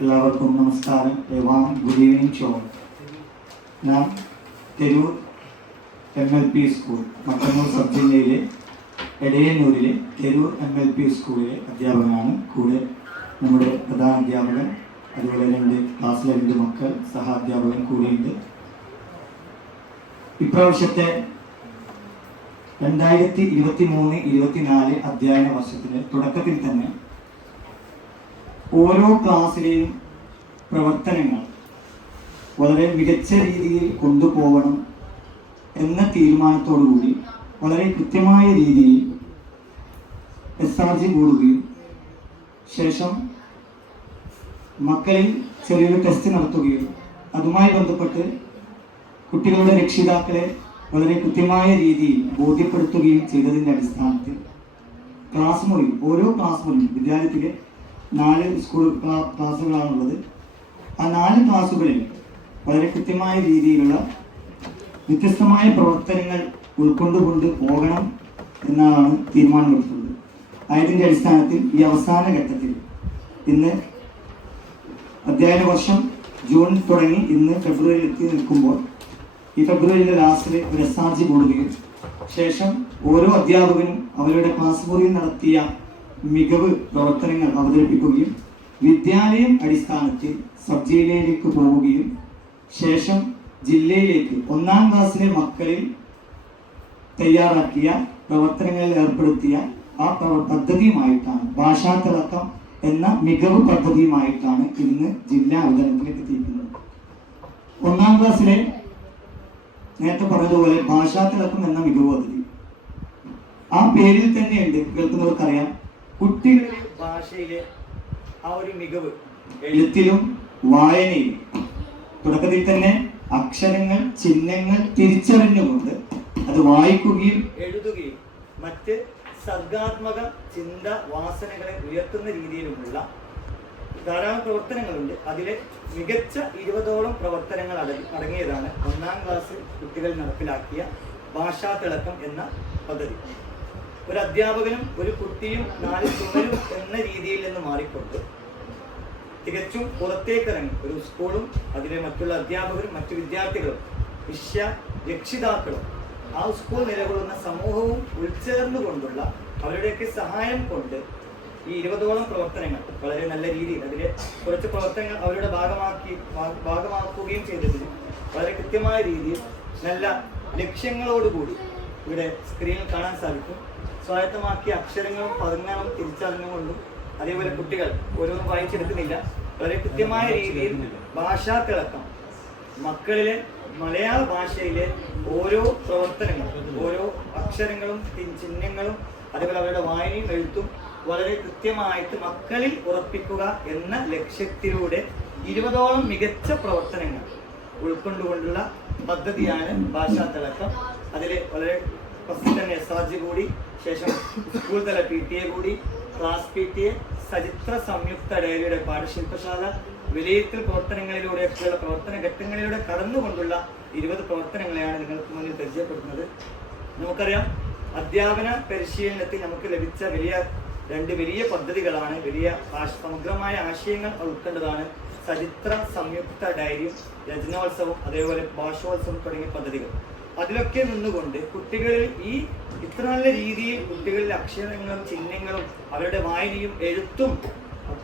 എല്ലാവർക്കും നമസ്കാരം. Good evening show. ഞാൻ Theroor MLP school, Mattannur sub ജില്ലയിലെ എടയന്നൂരിലെ തെരൂർ MLP സ്കൂളിലെ അധ്യാപകനാണ്. കൂടെ നമ്മുടെ പ്രധാന അധ്യാപകൻ, അതുപോലെ രണ്ട് ക്ലാസ്സിലെ 2 മക്കൾ, സഹാധ്യാപകൻ കൂടെയുണ്ട്. ഇപ്രാവശ്യത്തെ 2023-24 അധ്യയന വർഷത്തിലെ തുടക്കത്തിൽ തന്നെ ഓരോ ക്ലാസ്സിലെയും പ്രവർത്തനങ്ങൾ വളരെ മികച്ച രീതിയിൽ കൊണ്ടുപോകണം എന്ന തീരുമാനത്തോടുകൂടി വളരെ കൃത്യമായ രീതിയിൽ SRG കൂടുകയും ശേഷം മക്കളിൽ ചെറിയൊരു ടെസ്റ്റ് നടത്തുകയും അതുമായി ബന്ധപ്പെട്ട് കുട്ടികളുടെ രക്ഷിതാക്കളെ വളരെ കൃത്യമായ രീതിയിൽ ബോധ്യപ്പെടുത്തുകയും ചെയ്തതിൻ്റെ അടിസ്ഥാനത്തിൽ ക്ലാസ് മുറി, ഓരോ ക്ലാസ് മുറിയും വിദ്യാലയത്തിലെ 4 സ്കൂൾ ക്ലാസ്സുകളാണുള്ളത്. ആ 4 ക്ലാസ്സുകളിൽ വളരെ കൃത്യമായ രീതിയിലുള്ള വ്യത്യസ്തമായ പ്രവർത്തനങ്ങൾ ഉൾക്കൊണ്ടുകൊണ്ട് പോകണം എന്നാണ് തീരുമാനമെടുത്തത്. അതിൻ്റെ അടിസ്ഥാനത്തിൽ ഈ അവസാന ഘട്ടത്തിൽ ഇന്ന് അധ്യയന വർഷം ജൂണിൽ തുടങ്ങി ഇന്ന് ഫെബ്രുവരിയിൽ എത്തി നിൽക്കുമ്പോൾ ഈ ഫെബ്രുവരിയിലെ ലാസ്റ്റിൽ ഒരു SRG കൂടുകയും ശേഷം ഓരോ അധ്യാപകനും അവരുടെ ക്ലാസ് മുറിയിൽ നടത്തിയ മികവ് പ്രവർത്തനങ്ങൾ അവതരിപ്പിക്കുകയും വിദ്യാലയം അടിസ്ഥാനത്തിൽ സബ് ജില്ലയിലേക്ക് പോവുകയും ശേഷം ജില്ലയിലേക്ക് 1ാം ക്ലാസ്സിലെ മക്കളിൽ തയ്യാറാക്കിയ പ്രവർത്തനങ്ങളിൽ ഏർപ്പെടുത്തിയ ആ പദ്ധതിയുമായിട്ടാണ്, ഭാഷാതിളക്കം എന്ന മികവ് പദ്ധതിയുമായിട്ടാണ് ഇന്ന് ജില്ലാ അവതരണത്തിലേക്ക് എത്തിയിരിക്കുന്നത്. 1ാം ക്ലാസ്സിലെ നേരത്തെ പറഞ്ഞതുപോലെ ഭാഷാതിളക്കം എന്ന മികവ് പദ്ധതി ആ പേരിൽ തന്നെയുണ്ട്. കേൾക്കുന്നവർക്കറിയാം, കുട്ടികളുടെ ഭാഷയിലെ ആ ഒരു മികവ് എഴുത്തിലും വായനയിലും തുടക്കത്തിൽ തന്നെ അക്ഷരങ്ങൾ, ചിഹ്നങ്ങൾ തിരിച്ചറിഞ്ഞുകൊണ്ട് അത് വായിക്കുകയും എഴുതുകയും മറ്റ് സർഗാത്മക ചിന്ത വാസനകളെ ഉയർത്തുന്ന രീതിയിലുമുള്ള ധാരാളം പ്രവർത്തനങ്ങളുണ്ട്. അതിലെ മികച്ച 20ഓളം പ്രവർത്തനങ്ങൾ അടങ്ങിയതാണ് 1ാം ക്ലാസ് കുട്ടികൾ നടപ്പിലാക്കിയ ഭാഷാതിളക്കം എന്ന പദ്ധതി. ഒരു അധ്യാപകനും ഒരു കുട്ടിയും 4 ചുമരും എന്ന രീതിയിൽ നിന്ന് മാറിക്കൊണ്ട് തികച്ചും പുറത്തേക്കിറങ്ങി ഒരു സ്കൂളും അതിലെ മറ്റുള്ള അധ്യാപകരും മറ്റു വിദ്യാർത്ഥികളും രക്ഷിതാക്കളും ആ സ്കൂൾ നിലകൊള്ളുന്ന സമൂഹവും ഉൾച്ചേർന്നുകൊണ്ടുള്ള അവരുടെയൊക്കെ സഹായം കൊണ്ട് ഈ 20ഓളം പ്രവർത്തനങ്ങൾ വളരെ നല്ല രീതിയിൽ അതിലെ കുറച്ച് പ്രവർത്തനങ്ങൾ അവരുടെ ഭാഗമാക്കുകയും ചെയ്തതിന് വളരെ കൃത്യമായ രീതിയിൽ നല്ല ലക്ഷ്യങ്ങളോടുകൂടി ഇവിടെ സ്ക്രീനിൽ കാണാൻ സാധിക്കും. സ്വായത്തമാക്കിയ അക്ഷരങ്ങളും പദങ്ങളും തിരിച്ചറിഞ്ഞുകൊണ്ടും അതേപോലെ കുട്ടികൾ ഓരോന്നും വായിച്ചെടുക്കുന്നില്ല, വളരെ കൃത്യമായ രീതിയിൽ ഭാഷാതിളക്കം മക്കളിലെ മലയാള ഭാഷയിലെ ഓരോ പ്രവർത്തനങ്ങളും ഓരോ അക്ഷരങ്ങളും ചിഹ്നങ്ങളും അതേപോലെ അവരുടെ വായനയും എഴുത്തും വളരെ കൃത്യമായിട്ട് മക്കളിൽ ഉറപ്പിക്കുക എന്ന ലക്ഷ്യത്തിലൂടെ 20ഓളം മികച്ച പ്രവർത്തനങ്ങൾ ഉൾക്കൊണ്ടുകൊണ്ടുള്ള പദ്ധതിയാണ് ഭാഷാതിളക്കം. അതിൽ വളരെ ഫസ്റ്റ് തന്നെ SRG കൂടി, ശേഷം സ്കൂൾ തല PTA കൂടി, ക്ലാസ് PTA, ചരിത്ര സംയുക്ത ഡയറിയുടെ പാഠശില്പശാല, വിലയിരുത്തൽ പ്രവർത്തനങ്ങളിലൂടെയൊക്കെയുള്ള പ്രവർത്തന ഘട്ടങ്ങളിലൂടെ കടന്നുകൊണ്ടുള്ള 20 പ്രവർത്തനങ്ങളെയാണ് നിങ്ങൾക്ക് മുന്നിൽ പരിചയപ്പെടുത്തുന്നത്. നമുക്കറിയാം, അധ്യാപന പരിശീലനത്തിൽ നമുക്ക് ലഭിച്ച 2 വലിയ പദ്ധതികളാണ്, വലിയ സമഗ്രമായ ആശയങ്ങൾ ഉൾക്കൊണ്ടതാണ് ചരിത്ര സംയുക്ത ഡയറിയും രചനോത്സവം അതേപോലെ ഭാഷോത്സവം തുടങ്ങിയ പദ്ധതികൾ. അതിലൊക്കെ നിന്നുകൊണ്ട് കുട്ടികളിൽ ഇത്ര നല്ല രീതിയിൽ കുട്ടികളിലെ അക്ഷരങ്ങളും ചിഹ്നങ്ങളും അവരുടെ വായനയും എഴുത്തും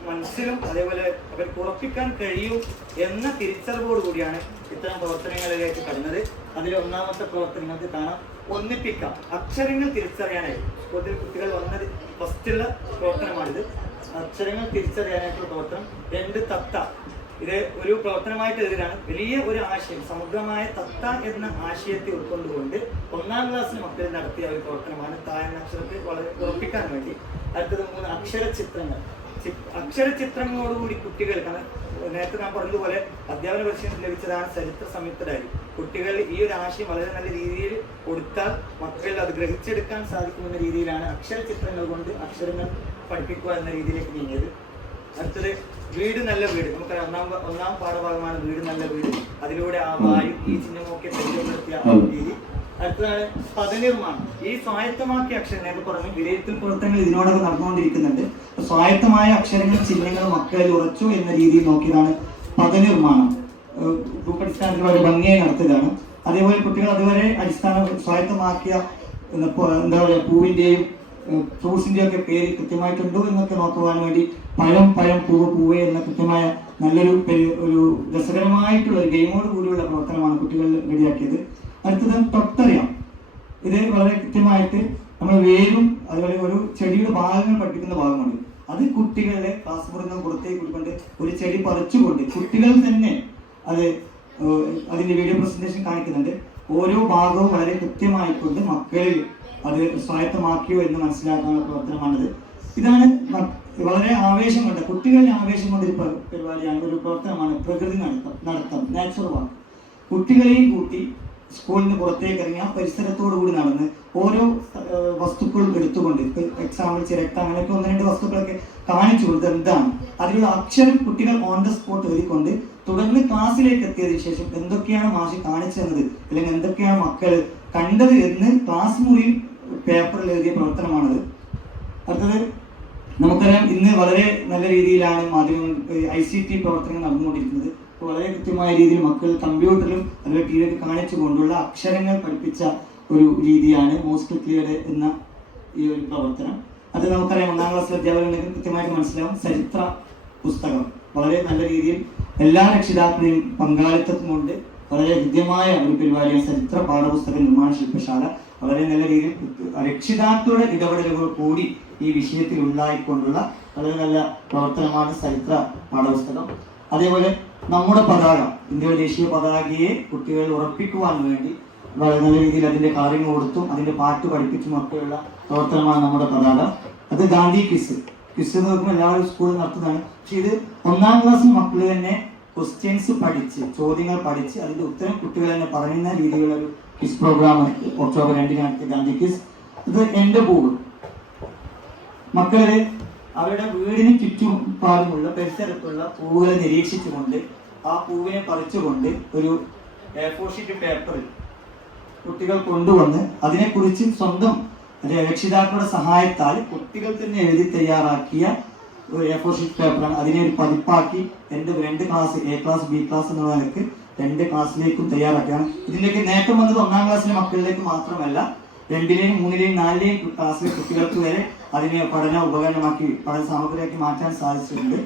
മനസ്സിലും അതേപോലെ അവർക്ക് ഉറപ്പിക്കാൻ കഴിയും എന്ന തിരിച്ചറിവോടുകൂടിയാണ് ഇത്തരം പ്രവർത്തനങ്ങളിലേക്ക് കടന്നത്. അതിൽ 1ാമത്തെ പ്രവർത്തനങ്ങൾക്ക് കാണാം, ഒന്നിപ്പിക്കാം. അക്ഷരങ്ങൾ തിരിച്ചറിയാനായി സ്കൂളിൽ കുട്ടികൾ വന്നത് ഫസ്റ്റുള്ള പ്രവർത്തനമാണിത്. അക്ഷരങ്ങൾ തിരിച്ചറിയാനായിട്ടുള്ള പ്രവർത്തനം. 2 തത്ത, ഇത് ഒരു പ്രവർത്തനമായിട്ട് എതിരാണ്. വലിയ ഒരു ആശയം, സമഗ്രമായ തത്ത എന്ന ആശയത്തെ ഉൾക്കൊണ്ടുകൊണ്ട് 1ാം ക്ലാസ്സിൽ മക്കളിൽ നടത്തിയ ഒരു പ്രവർത്തനമാണ്. താഴ്ന്ന അക്ഷരത്തെ വളരെ ഉറപ്പിക്കാൻ വേണ്ടി. അടുത്തത് 3 അക്ഷരചിത്രങ്ങൾ. അക്ഷരചിത്രങ്ങളോടുകൂടി കുട്ടികൾ, നേരത്തെ ഞാൻ പറഞ്ഞതുപോലെ അധ്യാപന പരിശീലനം ലഭിച്ചതാണ് ചരിത്ര സംയുക്ത ഡയറി. കുട്ടികൾ ഈ ഒരു ആശയം വളരെ നല്ല രീതിയിൽ കൊടുത്താൽ മക്കളിൽ അത് ഗ്രഹിച്ചെടുക്കാൻ സാധിക്കുമെന്ന രീതിയിലാണ് അക്ഷരചിത്രങ്ങൾ കൊണ്ട് അക്ഷരങ്ങൾ പഠിപ്പിക്കുക എന്ന രീതിയിലേക്ക് നീങ്ങിയത്. അടുത്തത് വീട് നല്ല വീട്. നമുക്ക് ഒന്നാം പാഠഭാഗമാണ് വീട് നല്ല വീട്. അതിലൂടെ ആ വായു ഈ ചിഹ്നമൊക്കെ പരിചയപ്പെടുത്തിയ രീതി. അടുത്തതാണ് പദനിർമ്മാണം. ഈ സ്വായത്തമാക്കിയ അക്ഷരം നേരത്തെ പറഞ്ഞു വിലയിരുത്തൽ പ്രവർത്തനങ്ങൾ ഇതിനോടൊപ്പം നടന്നുകൊണ്ടിരിക്കുന്നുണ്ട്. സ്വായത്തമായ അക്ഷരങ്ങളും ചിഹ്നങ്ങളും മക്കളിൽ ഉറച്ചു എന്ന രീതിയിൽ നോക്കിയതാണ് പദനിർമ്മാണം. ഭൂപടിസ്ഥാനത്തിൽ വളരെ ഭംഗിയായി നടത്തുകയാണ്. അതേപോലെ കുട്ടികൾ അതുവരെ അടിസ്ഥാന സ്വായത്തമാക്കിയ എന്താ പറയുക പൂവിന്റെയും ഫ്രൂട്ട്സിന്റെയും ഒക്കെ പേര് കൃത്യമായിട്ടുണ്ടോ എന്നൊക്കെ നോക്കുവാൻ വേണ്ടി പഴം പൂവ് എന്ന കൃത്യമായ നല്ലൊരു ഒരു രസകരമായിട്ടുള്ള ഒരു ഗെയിമോട് കൂടിയുള്ള പ്രവർത്തനമാണ് കുട്ടികൾ റെഡിയാക്കിയത്. അടുത്തത് തൊട്ടറിയാം. ഇത് വളരെ കൃത്യമായിട്ട് നമ്മൾ വേരും അതുപോലെ ഒരു ചെടിയുടെ ഭാഗങ്ങൾ പഠിപ്പിക്കുന്ന ഭാഗമുണ്ട്. അത് കുട്ടികളുടെ ക്ലാസ് മുറിന്ന് പുറത്തേക്ക് കൊടുക്കൊണ്ട് ഒരു ചെടി പറിച്ചുകൊണ്ട് കുട്ടികൾ തന്നെ അത് അതിന്റെ വീഡിയോ പ്രസന്റേഷൻ കാണിക്കുന്നുണ്ട്. ഓരോ ഭാഗവും വളരെ കൃത്യമായിക്കൊണ്ട് മക്കളിൽ അത് സ്വായത്തമാക്കിയോ എന്ന് മനസ്സിലാക്കാനുള്ള പ്രവർത്തനമാണിത്. ഇതാണ് വളരെ ആവേശം കൊണ്ട് കുട്ടികളുടെ ആവേശം കൊണ്ട് ഒരു പരിപാടിയാണ്, ഒരു പ്രവർത്തനമാണ് പ്രകൃതി നടത്തം നാച്ചുറൽ വാക്ക്. കുട്ടികളെയും കൂട്ടി സ്കൂളിന് പുറത്തേക്ക് ഇറങ്ങി ആ പരിസരത്തോടു കൂടി നടന്ന് ഓരോ വസ്തുക്കളും എടുത്തുകൊണ്ട് എക്സാമ്പിൾ ചിരട്ട അങ്ങനെയൊക്കെ ഒന്ന് രണ്ട് വസ്തുക്കളൊക്കെ കാണിച്ചു കൊടുത്ത് എന്താണ് അതിലുള്ള അക്ഷരം കുട്ടികൾ ഓൺ ദ സ്പോട്ട് എഴുതിക്കൊണ്ട് തുടർന്ന് ക്ലാസ്സിലേക്ക് എത്തിയതിനു ശേഷം എന്തൊക്കെയാണ് മാഷ് കാണിച്ചു തന്നത് അല്ലെങ്കിൽ എന്തൊക്കെയാണ് മക്കൾ കണ്ടത് എന്ന് ക്ലാസ് മുറിയിൽ പേപ്പറിൽ എഴുതിയ പ്രവർത്തനമാണത്. അടുത്തത് നമുക്കറിയാം ഇന്ന് വളരെ നല്ല രീതിയിലാണ് മാധ്യമങ്ങൾ ICT പ്രവർത്തനങ്ങൾ നടന്നുകൊണ്ടിരിക്കുന്നത്. വളരെ കൃത്യമായ രീതിയിൽ മക്കൾ കമ്പ്യൂട്ടറിലും അതുപോലെ TV ഒക്കെ കാണിച്ചു കൊണ്ടുള്ള അക്ഷരങ്ങൾ പഠിപ്പിച്ച ഒരു രീതിയാണ് മോസ്റ്റ് ക്ലിയർ എന്ന ഈ ഒരു പ്രവർത്തനം. അത് നമുക്കറിയാം 1ാം ക്ലാസ്സിലെ അധ്യാപകർക്ക് കൃത്യമായിട്ട് മനസ്സിലാവും. ചരിത്ര പുസ്തകം വളരെ നല്ല രീതിയിൽ എല്ലാ രക്ഷിതാക്കളെയും പങ്കാളിത്തം കൊണ്ട് വളരെ ഹൃദ്യമായ ഒരു പരിപാടിയാണ് ചരിത്ര പാഠപുസ്തക നിർമ്മാണ ശില്പശാല. വളരെ നല്ല രീതിയിൽ രക്ഷിതാക്കളുടെ ഇടപെടലുകൾ കൂടി ഈ വിഷയത്തിൽ ഉണ്ടായിക്കൊണ്ടുള്ള വളരെ നല്ല പ്രവർത്തനമാണ് ചരിത്ര പാഠപുസ്തകം. അതേപോലെ നമ്മുടെ പതാക, ഇന്ത്യയുടെ ദേശീയ പതാകയെ കുട്ടികൾ ഉറപ്പിക്കുവാൻ വേണ്ടി വളരെ നല്ല രീതിയിൽ അതിന്റെ കാര്യങ്ങൾ കൊടുത്തും അതിന്റെ പാട്ട് പഠിപ്പിച്ചും ഒക്കെയുള്ള പ്രവർത്തനമാണ് നമ്മുടെ പതാക. അത് ഗാന്ധി ക്വിസ് എന്ന് നോക്കുമ്പോൾ എല്ലാവരും സ്കൂളിൽ നടത്തുന്നതാണ്. പക്ഷെ ഇത് 1ാം ക്ലാസ് മക്കൾ തന്നെ ക്വസ്റ്റ്യൻസ് പഠിച്ച് ചോദ്യങ്ങൾ പഠിച്ച് അതിന്റെ ഉത്തരം കുട്ടികൾ തന്നെ പറയുന്ന രീതിയിലുള്ള ഒരു ക്വിസ് പ്രോഗ്രാം ഒക്ടോബർ 2-ന് നടത്തിയ ഗാന്ധി ക്വിസ്. ഇത് എന്റെ പൂവ്. മക്കള് അവരുടെ വീടിന് ചുറ്റുപാടുമുള്ള പരിസരത്തുള്ള പൂവുകളെ നിരീക്ഷിച്ചുകൊണ്ട് ആ പൂവിനെ പറിച്ചുകൊണ്ട് ഒരു A4 ഷീറ്റ് പേപ്പറിൽ കുട്ടികൾ കൊണ്ടുവന്ന് അതിനെക്കുറിച്ച് സ്വന്തം രക്ഷിതാക്കളുടെ സഹായത്താൽ കുട്ടികൾ തന്നെ എഴുതി തയ്യാറാക്കിയ ഒരു A4 ഷീറ്റ് പേപ്പറാണ്. അതിനെ ഒരു പതിപ്പാക്കി എൻ്റെ 2 class A class B class എന്നുള്ള നിലക്ക് 2 ക്ലാസ്സിലേക്കും തയ്യാറാക്കുകയാണ്. ഇതിലേക്ക് നേട്ടം വന്നത് 1ാം ക്ലാസ്സിലെ മക്കളിലേക്ക് മാത്രമല്ല 2ലെയും 3ലെയും 4ലെയും ക്ലാസ്സിലെ കുട്ടികൾക്ക് വരെ അതിനെ പഠന ഉപകരണമാക്കി പഠന സാമഗ്രിയാക്കി മാറ്റാൻ സാധിച്ചിട്ടുണ്ട്.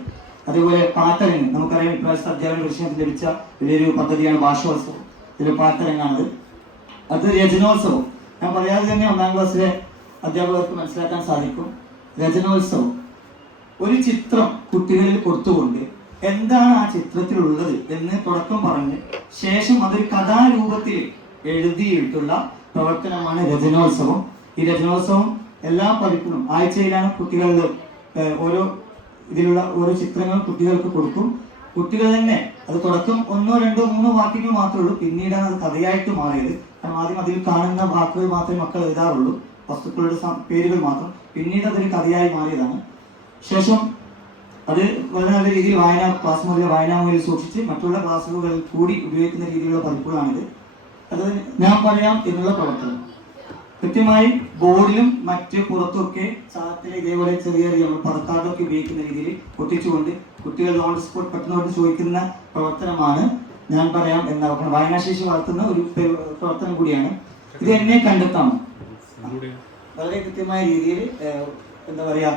അതേപോലെ പാട്ടരങ്ങ് നമുക്കറിയാം ഇപ്രാവശ്യത്തെ അധ്യാപന പരിശീലനത്തിൽ ലഭിച്ച വലിയൊരു പദ്ധതിയാണ് ഭാഷോത്സവം. ഇതിൽ പാട്ടരങ്ങാണത്. അത് രചനോത്സവം. ഞാൻ പറയാതെ തന്നെ 1ാം ക്ലാസ്സിലെ അധ്യാപകർക്ക് മനസ്സിലാക്കാൻ സാധിക്കും. രചനോത്സവം ഒരു ചിത്രം കുട്ടികളിൽ കൊടുത്തുകൊണ്ട് എന്താണ് ആ ചിത്രത്തിലുള്ളത് എന്ന് തുടക്കം പറഞ്ഞ് ശേഷം അതൊരു കഥാരൂപത്തിൽ എഴുതിയിട്ടുള്ള പ്രവർത്തനമാണ് രചനോത്സവം. ഈ രചനോത്സവം എല്ലാ പതിപ്പിലും ആഴ്ചയിലാണ് കുട്ടികളുടെ ഓരോ ഇതിലുള്ള ഓരോ ചിത്രങ്ങളും കുട്ടികൾക്ക് കൊടുക്കും. കുട്ടികൾ തന്നെ അത് തുടക്കം 1, 2, 3 വാക്യങ്ങൾ മാത്രമേ ഉള്ളൂ. പിന്നീടാണ് അത് കഥയായിട്ട് മാറിയത്. കാരണം ആദ്യം അതിൽ കാണുന്ന വാക്കുകൾ മാത്രമേ മക്കൾ എഴുതാറുള്ളൂ, വസ്തുക്കളുടെ പേരുകൾ മാത്രം. പിന്നീട് അതൊരു കഥയായി മാറിയതാണ്. ശേഷം അത് വളരെ നല്ല രീതിയിൽ ക്ലാസ് മുറിയിലെ വായനാമൂലിൽ സൂക്ഷിച്ച് മറ്റുള്ള ക്ലാസ്സുകളിൽ കൂടി ഉപയോഗിക്കുന്ന രീതിയിലുള്ള പതിപ്പുകളാണിത്. അത് ഞാൻ പറയാം എന്നുള്ള പ്രവർത്തനം കൃത്യമായി ബോർഡിലും മറ്റ് പുറത്തുമൊക്കെ ചാർട്ടിൽ ഇതേപോലെ ചെറിയ നമ്മൾ പറക്കാർഡൊക്കെ ഉപയോഗിക്കുന്ന രീതിയിൽ ഒട്ടിച്ചുകൊണ്ട് കുട്ടികൾ ഓൺ സ്പോട്ട് പെട്ടെന്ന് ചോദിക്കുന്ന പ്രവർത്തനമാണ് ഞാൻ പറയാം എന്താ പറയുക വായനാശേഷി വളർത്തുന്ന ഒരു പ്രവർത്തനം കൂടിയാണ്. ഇത് എന്നെ കണ്ടെത്താം വളരെ കൃത്യമായ രീതിയിൽ എന്താ പറയാ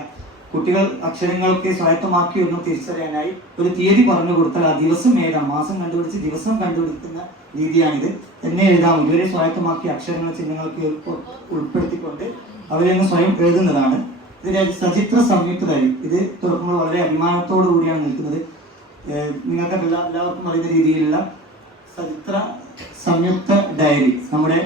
കുട്ടികൾ അക്ഷരങ്ങളൊക്കെ സ്വായത്തമാക്കി ഒന്നും തിരിച്ചറിയാനായി ഒരു തീയതി പറഞ്ഞു കൊടുത്താൽ ആ ദിവസം ഏതാണ് മാസം കണ്ടുപിടിച്ച് ദിവസം കണ്ടുപിടിക്കുന്ന രീതിയാണിത്. എന്നെ എഴുതാം ഇതുവരെ സ്വായത്തമാക്കിയ അക്ഷരങ്ങൾ ചിഹ്നങ്ങൾക്ക് ഉൾപ്പെടുത്തിക്കൊണ്ട് അവരെന്ന് സ്വയം എഴുതുന്നതാണ്. ഇതിന്റെ സചിത്ര സംയുക്ത ഡയറി. ഇത് തുറക്കുമ്പോൾ വളരെ അഭിമാനത്തോടു കൂടിയാണ് നിൽക്കുന്നത്. നിങ്ങൾക്ക് എല്ലാവർക്കും അറിയുന്ന രീതിയിലുള്ള സചിത്ര സംയുക്ത ഡയറി നമ്മുടെ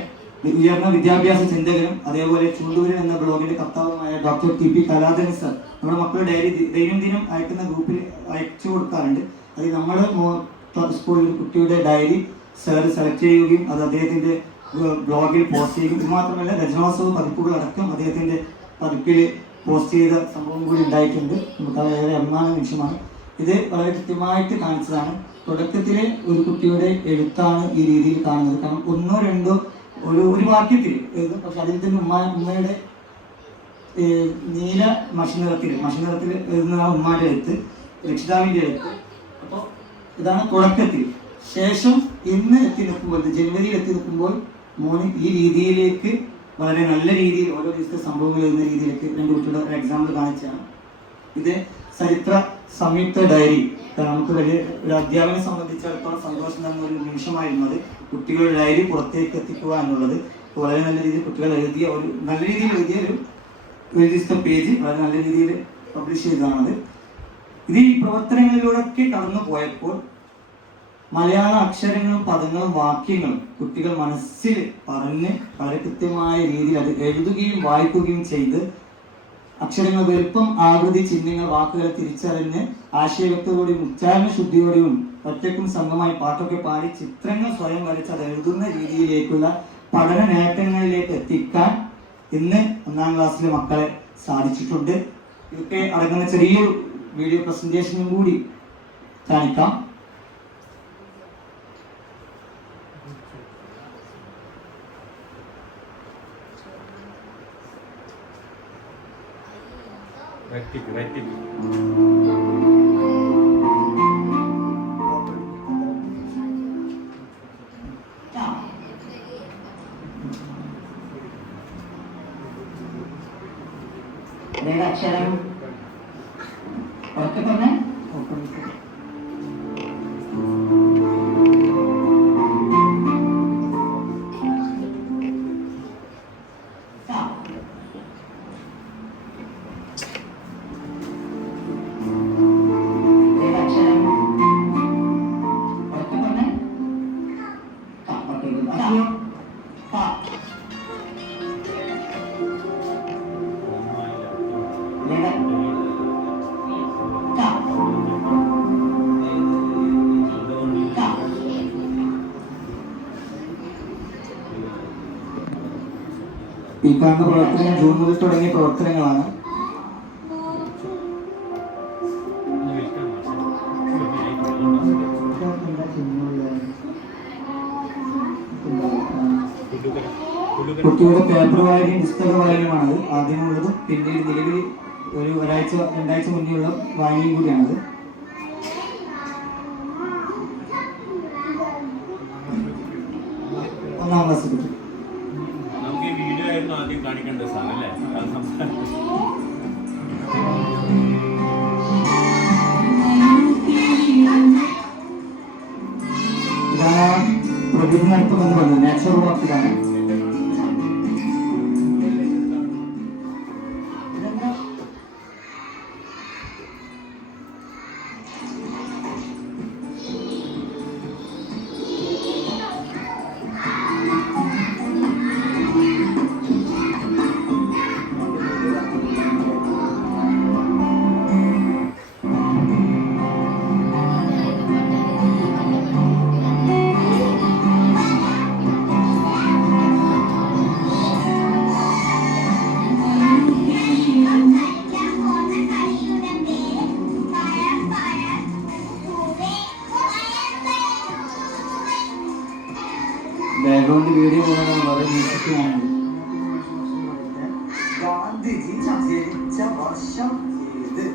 ഉയർന്ന വിദ്യാഭ്യാസ ചിന്തകനും അതേപോലെ ചൂണ്ടൂരൻ എന്ന ബ്ലോഗിന്റെ കർത്താവുമായ ഡോക്ടർ TP കലാധരൻ സർ നമ്മുടെ മക്കളുടെ ഡയറി ദൈനംദിനം അയക്കുന്ന ഗ്രൂപ്പിൽ അയച്ചു കൊടുക്കാറുണ്ട്. അത് നമ്മുടെ സ്കൂളിൽ കുട്ടിയുടെ ഡയറി സർ സെലക്ട് ചെയ്യുകയും അത് അദ്ദേഹത്തിന്റെ ബ്ലോഗിൽ പോസ്റ്റ് ചെയ്യും. ഇത് മാത്രമല്ല രചനോത്സവ പതിപ്പുകൾ അടക്കം അദ്ദേഹത്തിന്റെ പതിപ്പിൽ പോസ്റ്റ് ചെയ്ത സംഭവം കൂടി ഉണ്ടായിട്ടുണ്ട്. നമുക്ക് വളരെ അഭിമാന നിമിഷമാണ്. ഇത് വളരെ കൃത്യമായിട്ട് കാണിച്ചതാണ്. തുടക്കത്തിലെ ഒരു കുട്ടിയുടെ എഴുത്താണ് ഈ രീതിയിൽ കാണുന്നത്. കാരണം 1, 2 ഒരു വാക്യത്തിൽ പക്ഷെ അതിൽ തന്നെ ഉമ്മയുടെ നീല മഷിനിറത്തിൽ എഴുതുന്ന ഉമ്മാന്റെ എഴുത്ത്, രക്ഷിതാവിന്റെ എഴുത്ത്. അപ്പോൾ ഇതാണ് തുടക്കത്തിൽ. ശേഷം ഇന്ന് എത്തി നിൽക്കുമ്പോൾ, ജനുവരിയിൽ എത്തി നിൽക്കുമ്പോൾ മോന് ഈ രീതിയിലേക്ക് വളരെ നല്ല രീതിയിൽ ഓരോ ദിവസത്തെ സംഭവങ്ങൾ എഴുതുന്ന രീതിയിലേക്ക് രണ്ട് കുട്ടിയുടെ ഒരു എക്സാമ്പിൾ കാണിച്ചാണ്. ഇത് ചരിത്ര സംയുക്ത ഡയറി. നമുക്ക് വലിയ ഒരു അധ്യാപകനെ സംബന്ധിച്ചിടത്തോളം സന്തോഷം തന്ന ഒരു നിമിഷമായിരുന്നത് കുട്ടികളുടെ ഡയറി പുറത്തേക്ക് എത്തിക്കുക എന്നുള്ളത്. വളരെ നല്ല രീതിയിൽ കുട്ടികൾ എഴുതിയ നല്ല രീതിയിൽ എഴുതിയ ഒരു ദിവസത്തെ പേജ് വളരെ നല്ല രീതിയിൽ പബ്ലിഷ് ചെയ്തതാണത്. ഇത് ഈ പ്രവർത്തനങ്ങളിലൂടെയൊക്കെ കടന്നു പോയപ്പോൾ മലയാള അക്ഷരങ്ങളും പദങ്ങളും വാക്യങ്ങളും കുട്ടികൾ മനസ്സിൽ പറഞ്ഞ് വളരെ കൃത്യമായ രീതിയിൽ അത് എഴുതുകയും വായിക്കുകയും ചെയ്ത് അക്ഷരങ്ങൾ വലുപ്പം, ആകൃതി, ചിഹ്നങ്ങൾ, വാക്കുകളെ തിരിച്ചറിഞ്ഞ് ആശയവ്യക്തതയോടെയും ഉച്ചാരണ ശുദ്ധിയോടെയും ഒറ്റയ്ക്കും സംഘമായി പാട്ടൊക്കെ പാടി ചിത്രങ്ങൾ സ്വയം വരച്ച് അത് എഴുതുന്ന രീതിയിലേക്കുള്ള പഠന നേട്ടങ്ങളിലേക്ക് എത്തിക്കാൻ ഇന്ന് 1ാം ക്ലാസ്സിലെ മക്കളെ സാധിച്ചിട്ടുണ്ട്. ഇതൊക്കെ അടങ്ങുന്ന ചെറിയൊരു വീഡിയോ പ്രസന്റേഷനും കൂടി കാണിക്കാം. അക്ഷരം ഉറക്കെ പറഞ്ഞേ. ഈ കാണുന്ന പ്രവർത്തനങ്ങൾ ജൂൺ മുതൽ തുടങ്ങിയ പ്രവർത്തനങ്ങളാണ്. കുട്ടിയുടെ പേപ്പർ വായനയും പുസ്തക വായനയുമാണത് ആദ്യമുള്ളത്. പിന്നീട് നിലവിൽ ഒരാഴ്ച 2 ആഴ്ച മുന്നേയുള്ള വായനയും കൂടിയാണത്. ഒന്നാം ക്ലാസ് കുട്ടി ആദ്യം കാണിക്കേണ്ട സാധനം ഇതാണ് പ്രകൃതി നടത്തം എന്ന് പറയുന്നത്. നാച്ചുറൽ വർക്കിലാണ്. ബാക്ക്ഗ്രൗണ്ട് വീഡിയോ പോകുന്നത് വളരെ മ്യൂസിക്കുമാണ്. ഗാന്ധിജി ജനിച്ച വർഷം ഏത്?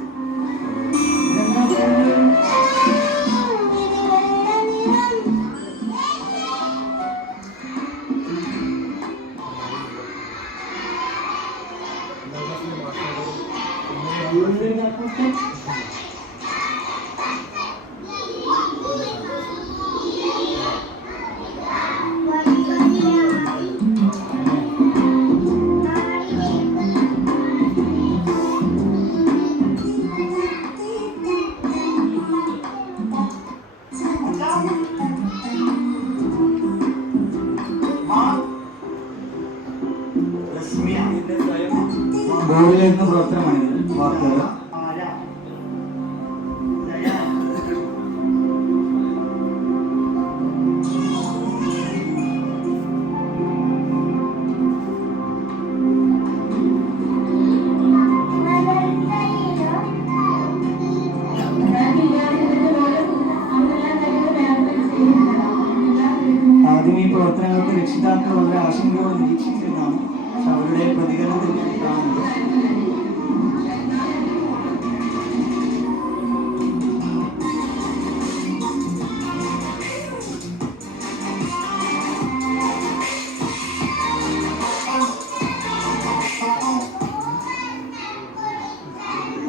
രക്ഷിതാക്കൾ വളരെ ആശങ്കയോടെ നിരീക്ഷിക്കുന്നതാണ്. പക്ഷെ അവരുടെ പ്രതികരണം തന്നെയാണ് കാണുന്നത്.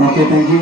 Okay, thank you.